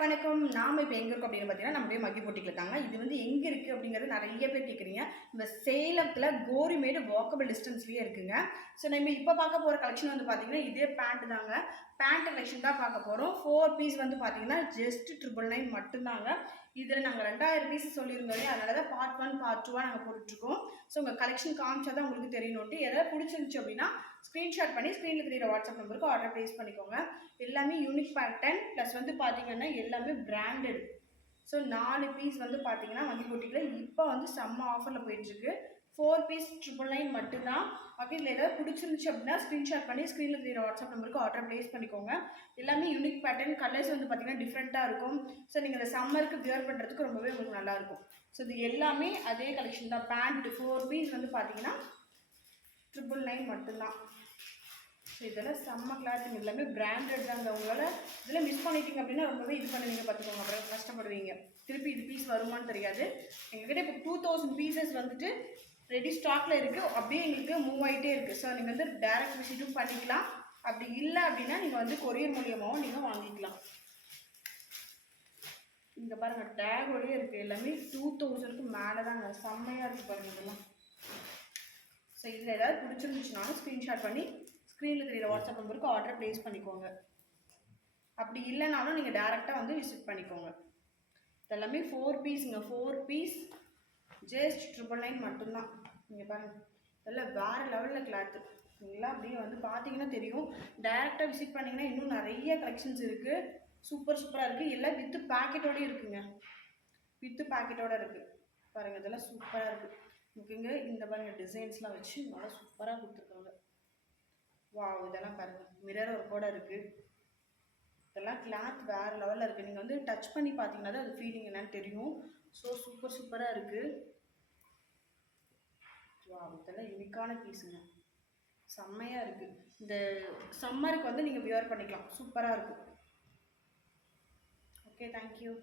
வணக்கம். நாம இப்ப எங்க இருக்கோம் அப்படின்னு பார்த்தீங்கன்னா, நம்முடைய மக்கி போட்டிக்கு இருக்காங்க. இது வந்து எங்க இருக்கு அப்படிங்கிறது நெறைய பேர் கேட்குறீங்க. இந்த சேலத்துல கோரிமேடு வாக்கபிள் டிஸ்டன்ஸ்லயே இருக்குங்க. ஸோ நம்ம இப்ப பார்க்க போற கலெக்ஷன் வந்து பார்த்தீங்கன்னா, இதே பேண்ட் தாங்க. பேண்ட் கலெக்ஷன் தான் பார்க்க போறோம். 4 பீஸ் வந்து பார்த்தீங்கன்னா, ஜஸ்ட் 999 மட்டும் தாங்க. இதுல நாங்க 2000 பீஸ் சொல்லியிருந்தோம் இல்லையா? அதனால தான் பார்ட் 1, பார்ட் 2வா நாங்க போட்டுட்ருக்கோம். ஸோ உங்க கலெக்ஷன் காமிச்சா தான் உங்களுக்கு தெரியணுன்ட்டு. எதாவது பிடிச்சிருந்துச்சு அப்படின்னா, ஸ்க்ரீன்ஷாட் பண்ணி ஸ்க்ரீன்ல தெரியிற வாட்ஸ்அப் நம்பருக்கு ஆர்டர் ப்ளேஸ் பண்ணிக்கோங்க. எல்லாமே யூனிக் பேட்டர்ன் ப்ளஸ் வந்து பார்த்தீங்கன்னா எல்லாமே பிராண்டட். ஸோ 4 பீஸ் வந்து பார்த்தீங்கன்னா வங்கி போட்டியில் இப்போ வந்து செம்ம ஆஃபரில் போயிட்டுருக்கு. 4 பீஸ் 999 மட்டும்தான். ஓகே, இதில் ஏதாவது பிடிச்சிருந்துச்சு அப்படின்னா ஸ்க்ரீன்ஷாட் பண்ணி ஸ்க்ரீனில் தெரியுற வாட்ஸ்அப் நம்பருக்கு ஆர்டர் ப்ளேஸ் பண்ணிக்கோங்க. எல்லாமே யூனிக் பேட்டர்ன், கலர்ஸ் வந்து பார்த்தீங்கன்னா டிஃப்ரெண்ட்டாக இருக்கும். ஸோ நீங்கள் இந்த சம்மருக்கு வியர் பண்ணுறதுக்கு ரொம்பவே உங்களுக்கு நல்லாயிருக்கும். ஸோ இது எல்லாமே அதே கலெக்ஷன் தான். பேண்ட் 4 பீஸ் வந்து பார்த்தீங்கன்னா 999 மட்டும்தான். ஸோ இதெல்லாம் செம்ம கிளாத்துங்க. எல்லாமே பிராண்டட் தாங்க. உங்களால் இதில் மிஸ் பண்ணிட்டீங்க அப்படின்னா ரொம்பவே இது பண்ணுவீங்க, பார்த்துக்கோங்க. அப்புறம் கஷ்டப்படுவீங்க. திருப்பி இது பீஸ் வருமானு தெரியாது. எங்ககிட்ட இப்போ 2000 பீசஸ் வந்துட்டு ரெடி ஸ்டாக்கில் இருக்குது. அப்படியே எங்களுக்கு மூவ் ஆகிட்டே இருக்குது. ஸோ நீங்கள் வந்து டைரக்ட் விசிட்டும் பண்ணிக்கலாம். அப்படி இல்லை அப்படின்னா நீங்கள் வந்து கொரியர் மூலியமாகவும் நீங்கள் வாங்கிக்கலாம். இங்கே பாருங்கள், டேகோடயே இருக்குது. எல்லாமே 2000க்கு மேலே தாங்க. செம்மையாக இருக்குது பாருங்கள் இதெல்லாம். ஸோ இதில் ஏதாவது பிடிச்சிருந்துச்சுனாலும் ஸ்க்ரீன்ஷாட் பண்ணி ஸ்க்ரீனில் தெரியுற வாட்ஸ்அப் நம்பருக்கு ஆர்டர் ப்ளேஸ் பண்ணிக்கோங்க. அப்படி இல்லைனாலும் நீங்கள் டேரெக்டாக வந்து விசிட் பண்ணிக்கோங்க. இதெல்லாமே 4 பீஸுங்க. 4 பீஸ் ஜஸ்ட் 999 மட்டும்தான். நீங்கள் பாருங்கள், இதெல்லாம் வேறு லெவலில் கிளாத்து. நீங்களாம் அப்படியே வந்து பார்த்தீங்கன்னா தெரியும். டேரெக்டாக விசிட் பண்ணிங்கன்னா இன்னும் நிறைய கலெக்ஷன்ஸ் இருக்குது. சூப்பராக இருக்குது. எல்லாம் வித்து பேக்கெட்டோடய இருக்குங்க. வித்து பேக்கெட்டோடு இருக்குது. பாருங்கள், இதெல்லாம் சூப்பராக இருக்குது. ஓகேங்க, இந்த பாருங்கள் டிசைன்ஸ்லாம் வச்சு நல்லா சூப்பராக கொடுத்துருக்காங்க. வாவ், இதெல்லாம் பாருங்கள், மிரர் ஒர்க்கோட இருக்குது. இதெல்லாம் கிளாத் வேறு லெவலில் இருக்குது. நீங்கள் வந்து டச் பண்ணி பார்த்தீங்கன்னா தான் அது ஃபீலிங் என்னன்னு தெரியும். ஸோ சூப்பராக இருக்குது. வாவ், இதெல்லாம் யூனிக்கான பீஸுங்க. செம்மையாக இருக்குது. இந்த சம்மருக்கு வந்து நீங்கள் வியர் பண்ணிக்கலாம். சூப்பராக இருக்குது. Okay, thank you.